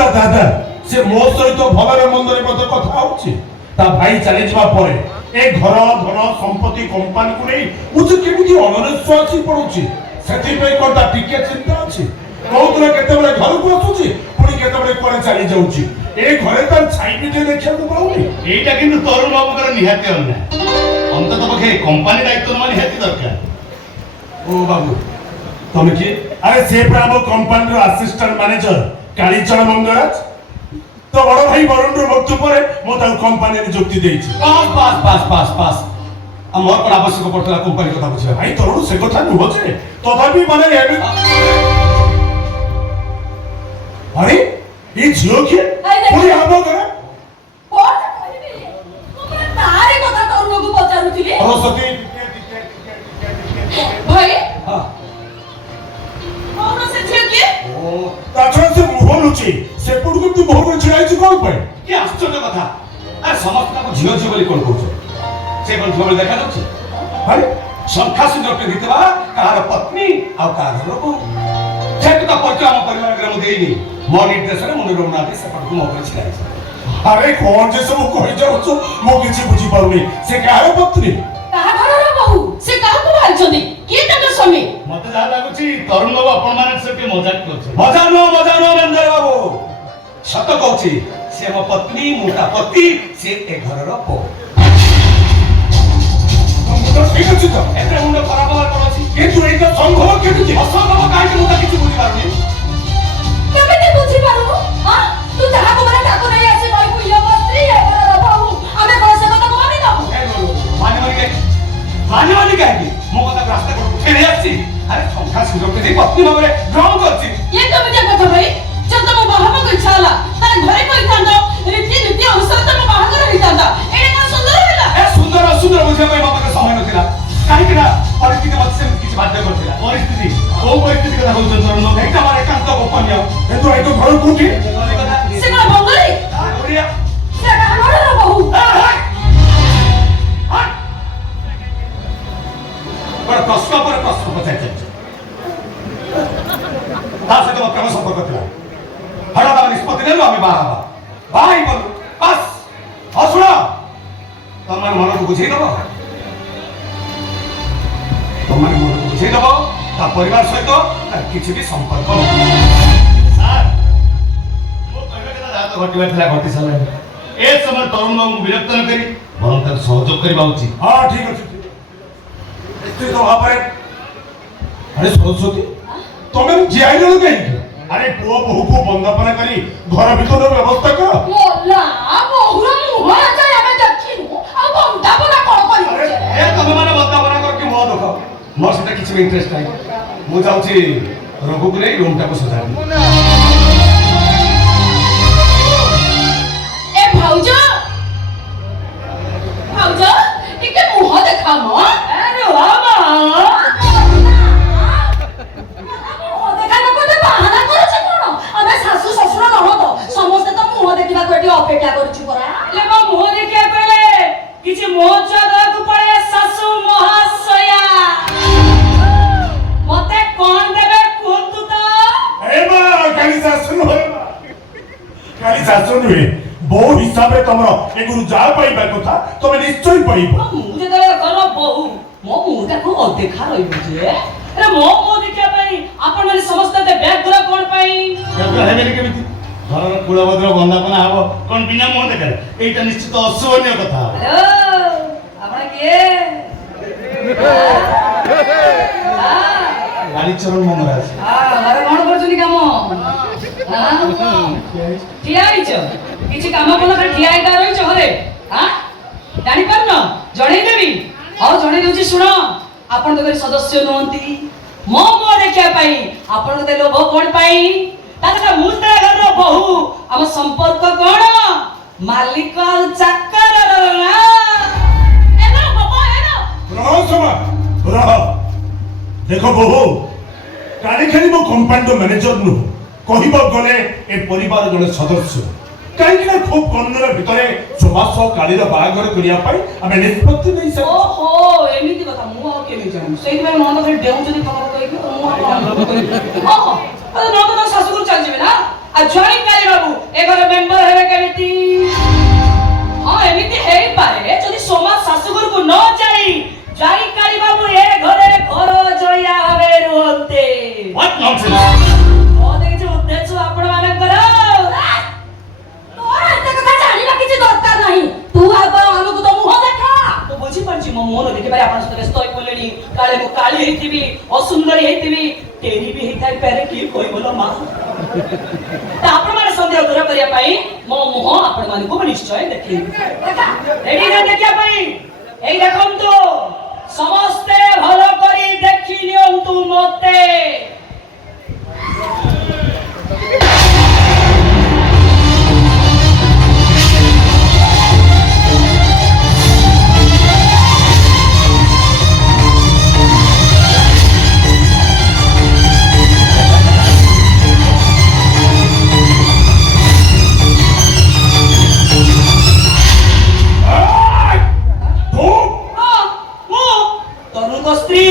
ତା ଦାଦା ସେ ମୋ ସହିତ ଭଲରେ ମନ୍ଦରେ ମଧ୍ୟ କଥା ହଉଛି। ତା ଭାଇ ଚାଲି ଯିବା ପରେ ଏ ଘର ଧନ ସମ୍ପତ୍ତି କମ୍ପାନୀକୁ ନେଇ ମୁଁ ଯେ କେମିତି ଅନନିଶ୍ୱାସ ଆସି ପଡୁଛି। ସେଥିପାଇଁ କ'ଣ ତା ଟିକେ ଚିନ୍ତା ଅଛି? କହୁଥିଲେ କେତେବେଳେ ଘରକୁ ଆସୁଛି ପୁଣି କେତେବେଳେ କୁଆଡେ ଚାଲି ଯାଉଛି। ଏ ଘରେ ତାର ଛାଇ ବି ଟିକେ ଦେଖିବାକୁ ପାଉନି। এইটা কিন্তু তরুণ বাবুଙ୍କର ନିହାତି ଅନ୍ୟାୟ। ଅନ୍ତତଃ ପକ୍ଷେ କମ୍ପାନୀ ଦାୟିତ୍ୱ ନେବା ନିହାତି ଦରକାର। ଓ ବାବୁ ତମେ କିଏ? ଆରେ ସେ ପୁରା ଆମ କମ୍ପାନୀର ଆସିଷ୍ଟାଣ୍ଟ ମ୍ୟାନେଜର କାଳିଚରଣ ମଙ୍ଗରାଜ। ତ ବଡ ଭାଇ ବରୁଣର ମୃତ୍ୟୁ ପରେ ମୁଁ ତାକୁ କମ୍ପାନୀରେ ନିଯୁକ୍ତି ଦେଇଛି। ବାସ୍ ଆମର କ'ଣ ଆବଶ୍ୟକ ପଡୁଥିଲା କମ୍ପାନୀ କଥା ବୁଝିବା? ଭାଇ ତରୁଣ ସେ କଥା ନୁହଁ ଯେ ତଥାପି ମାନେ ଆରେ ଏ ଝିଅ କିଏ? ପୁଣି ଆମ ଘରେ ସରସ୍ୱତୀ ଭାଇ ହଁ କଣ ସେ ଝିଅ କିଏ? ତା ଛଡା ସେ ମୁହଁ ଲୁଚି ସେପଟକୁ ତୁ ମୁହଁରେ ଛିଡ଼ା ହେଇଛୁ କ'ଣ ପାଇଁ? କି ଆଶ୍ଚର୍ଯ୍ୟ କଥା। ଆରେ ସମସ୍ତେ ତାକୁ ଝିଅ ଝିଅ ବୋଲି କ'ଣ କହୁଛ? ସେ କ'ଣ ଝିଅ ଭଳି ଦେଖାଯାଉଛି? ଭାଇ ଶଙ୍ଖା ସୁନ୍ଦର ପିନ୍ଧିଥିବା କାହାର ପତ୍ନୀ ଆଉ କାହାର ବୋହୂ। ଯେହେତୁ ତା ପରିଚୟ ଆମ ପରିବାରରେ ମୁଁ ଦେଇନି, ମୋ ନିର୍ଦ୍ଦେଶରେ ମୁଁ ରଘୁନାଥ ସେପଟକୁ ମୋ ଉପରେ ଛିଡ଼ା ହେଇଛି। ଆରେ କ'ଣ ଯେ ସବୁ କହିଯାଉଛୁ ମୁଁ କିଛି ବୁଝିପାରୁନି। ସେ କାହାର ପତ୍ନୀ? କାହା ଘରର ବୋହୂ? ସେ କାହାକୁ ବାହାରିଛନ୍ତି? କିଏ ତାଙ୍କ ସ୍ୱାମୀ? ମତେ ଯାହା ଲାଗୁଛି ତରୁଣ ବାବୁ ଆପଣ ମାନେ ସେ ଟିକେ ମଜାକ କରୁଛନ୍ତି। ମଜା ନୁହଁ ରଞ୍ଜନ ବାବୁ, ସତ କହୁଛି। ସେ ମୋ ପତ୍ନୀ, ମୁଁ ତା ପତି, ସେ ଏ ଘରର ବୋହୂ। ଠିକ ଅଛି ତ? ଏତେ ମୁଣ୍ଡ ଖରାପ ହବାର କ'ଣ ଅଛି? କିନ୍ତୁ ଏଇଟା ସମ୍ଭବ କେମିତି? ଅସମ୍ଭବ କାହିଁକି? ମୁଁ ତ କିଛି ବୁଝିପାରୁନି। କେମିତି ବୁଝିପାରୁନୁ? ତୁ ଯାହାକୁ ମାନେ ତାକୁ ନେଇ ଆସି କହିବୁ ଇଏ ମୋ ସ୍ତ୍ରୀ, ଏ ଘରର ବୋହୂ। ଆମେ କ'ଣ ସେ କଥାକୁ ମାନିଦବୁ? ମାନିବନି କାହିଁକି? ମୁଁ କଥାକୁ ରାସ୍ତା ଫେରି ଆସିଛି। ଆରେ ଶଙ୍ଖା ସୁନ୍ଦର ପିନ୍ଧି ପତ୍ନୀ ଭାବରେ ଗ୍ରହଣ କରିଛି। ଇଏ କେମିତିଆ କଥା ଭାଇ? ଯଦି ତମ ବାହାବାକୁ ଇଚ୍ଛା ହେଲା ତାହେଲେ ଘରେ କହିଥାନ୍ତ, ରୀତି ଅନୁସାରେ ତମ ବାହାଘର ହେଇଥାନ୍ତା। ଏଇଟା କ'ଣ ସୁନ୍ଦର ହେଲା? ଏ ସୁନ୍ଦର ଅସୁନ୍ଦର ବୁଝିବା ପାଇଁ ମୋ ପାଖରେ ସମୟ ନଥିଲା। କାହିଁକି ନା ପରିସ୍ଥିତି ମତେ ସେମିତି କିଛି ବାଧ୍ୟ କରିଥିଲା। ପରିସ୍ଥିତି କୋଉ ପରିସ୍ଥିତି କଥା କହୁଛନ୍ତି ତରୁଣ? ଏଇଟା ମୋର ଏକାନ୍ତ ଗୋପନୀୟ। କିନ୍ତୁ ଏଇଟା ଘର କୋଉଠି? ସେ କ'ଣ ବଙ୍ଗାଳୀ? ଓଡ଼ିଆ। ସେ କାହା ଘରର ବୋହୂ? ପ୍ରଶ୍ନ ପରେ ପ୍ରଶ୍ନ ପଚାରିଛନ୍ତି। ତା ସହିତ ମୋ ପ୍ରେମ ସମ୍ପର୍କ ଥିଲା। ହଠାତ୍ ଆମେ ନିଷ୍ପତ୍ତି ନେଲୁ ଆମେ ବାହା ହେବା। ବାହା ହେଇଗଲୁ। ବାସ୍ ଶୁଣ, ତମମାନେ ମନକୁ ବୁଝେଇଦବ, ତା ପରିବାର ସହିତ ତାର କିଛି ବି ସମ୍ପର୍କ ନାହିଁ। ସାର୍, ମୁଁ କହିବା କଥା ଯାହା ତ ଘଟିବାର ଥିଲା ଘଟି ସାରିଲାଣି। ଏ ସମୟରେ ତରୁଣ ବାବୁଙ୍କୁ ବିରକ୍ତ ନ କରି ବରଂ ତାକୁ ସହଯୋଗ କରିବା ଉଚିତ। ହଁ ଠିକ ଅଛି ନିଶ୍ଚିତ ଭାବରେ। ଆରେ ସରସ୍ୱତୀ ତମେ ଯାଇନ କାହିଁକି? ଆରେ ପୁଅ ବୋହୂକୁ ବନ୍ଦାପନା କରି ଘର ଭିତର ବ୍ୟବସ୍ଥା କର। ମୋଲା ବୋହୂର ମୁହଁ ଯାଇ ଆମେ ଦେଖିନୁ, ଆଉ ବନ୍ଦାପନା କ'ଣ କରିବୁ? ଏ ତମେ ମାନେ ବନ୍ଦାପନା କର କି ମୋ ଦୁଃଖ, ମୋର ସେଟା କିଛି ବି ଇଣ୍ଟରେଷ୍ଟ ନାହିଁ। ମୁଁ ଯାଉଛି ରଘୁକୁ ନେଇ ରୁମଟାକୁ ସଜାଡ଼ିବି। ଏ ଭାଉଜ ଟିକେ ମୁହଁ ଦେଖା ମ। ଆରେ ବାବା ବାହାନା କରୁଛ କ'ଣ? ଆମେ ଶାଶୁ ଶ୍ୱଶୁର ନହତ ସମସ୍ତେ ତ ମୁହଁ ଦେଖିବାକୁ ଏଠି ଅପେକ୍ଷା କରୁଛୁ ପରା। ହେଲେ ମୋ ମୁହଁ ଦେଖିବାକୁ ହେଲେ କିଛି ମୋଚ ଦେବାକୁ ପଡେ ଶାଶୁ ମହାଶୟା। ମତେ କ'ଣ ଦେବେ କୁହନ୍ତୁ ତ? କାଲି ଶାଶୁ ନୁହେଁ ବୋହୂ ହିସାବରେ ତମର ଏଗୁରୁ ଯାହା ପାଇବା କଥା ତମେ ନିଶ୍ଚୟ ପାଇବ। ମୁଁ ଯେତେବେଳେ ଘର ବୋହୂ ମୋ ମୁହଁଟାକୁ ଅଦେଖା ରହିବ ଯେ। ଆରେ ମୋ ମୁହଁ ଦେଖିବା ପାଇଁ ଆପଣ ମାନେ ସମସ୍ତେ ବ୍ୟାଗ୍ର କ'ଣ ପାଇଁ? ହେବେନି କେମିତି? ଘରର କୁଳଭଦ୍ର ବନ୍ଦାପନା ହବ କ'ଣ ବିନା ମୁହଁ ଦେଖାରେ? ଏଇଟା ନିଶ୍ଚିତ ଅଶୋଭନୀୟ କଥା। ଆପଣ କିଏ? କାଳିଚରଣ ମଙ୍ଗରାଜ। ଘରେ କ'ଣ କରୁଛନ୍ତି କାମ? ଠିଆ ହେଇଛ? କିଛି କାମ କଲ ଠିଆ ହେଇକା ରହିଛ ଘରେ? ଜାଣିପାରୁନ? ଜଣେଇଦେବି। ଆଉ ଜଣେଇ ଦଉଛି ଶୁଣ, ଆପଣ ତ ସଦସ୍ୟ ନୁହନ୍ତି। ମୋ ମୁହଁ ଦେଖିବା ପାଇଁ ଆପଣ କେତେ ଲୋଭ କ'ଣ ପାଇଁ? ତାହେଲେ ମୁଁ ତା ଘରର ବୋହୂ, ଆମ ସମ୍ପର୍କ କ'ଣ? ମାଲିକ ଆଉ ଚାକରର ନା? ଦେଖ ବୋହୂ, କାଲି ଖାଲି ମୋ କମ୍ପାନୀର ମ୍ୟାନେଜର ନୁହଁ, କହିବାକୁ ଗଲେ ଏ ପରିବାର ଜଣେ ସଦସ୍ୟ। କାହିଁକି ନା ଖୁବ୍ କମ୍ ଦିନ ଭିତରେ ସୁବାସ କାଳିର ବାହାଘର କରିବା ପାଇଁ ଆମେ ନିଷ୍ପତ୍ତି ନେଇଛୁ। ଓହୋ ଏମିତି କଥା, ମୁଁ ଆଉ କେମିତି ଜାଣିବି? ସେଇଥିପାଇଁ ମୋ ପାଖରେ ଡେଉଁଛନ୍ତି ଖବର କହିକି ମୁଁ ଆଉ ନନ୍ଦ ଶାଶୁଘରୁ ଚାଲିଯିବେ ନା? ଆଉ ଜଣେ କାଳି ବାବୁ ए घर मेंबर हेबे केमिति हां एमिति हेई पारे जदि सोमा शाशुगर को न जाई काली बाबू ए घरे घर जया हवे रुहते व्हाट नॉनसेंस ओ देखि उद्देश्य आपण मानकर तोर एते कथा जानिबा किछि दरकार नाही तू आब हमकु तो मुह देखा तो बुझी पड़ची मो मोन देखि बारे आपण सते व्यस्त होई पलेनी काले मो काली हेतिबी असुंदरी हेतिबी तेरी भी हेताई पेरे की कोई बोलो मां ता आपण माने संदेह दूर करिया पई मो मुह आपण माने को निश्चय देखि रेडी ना देखिया पई एई देखंतु समस्ते भलो करी देखि नियंतु मते तरुण को स्त्री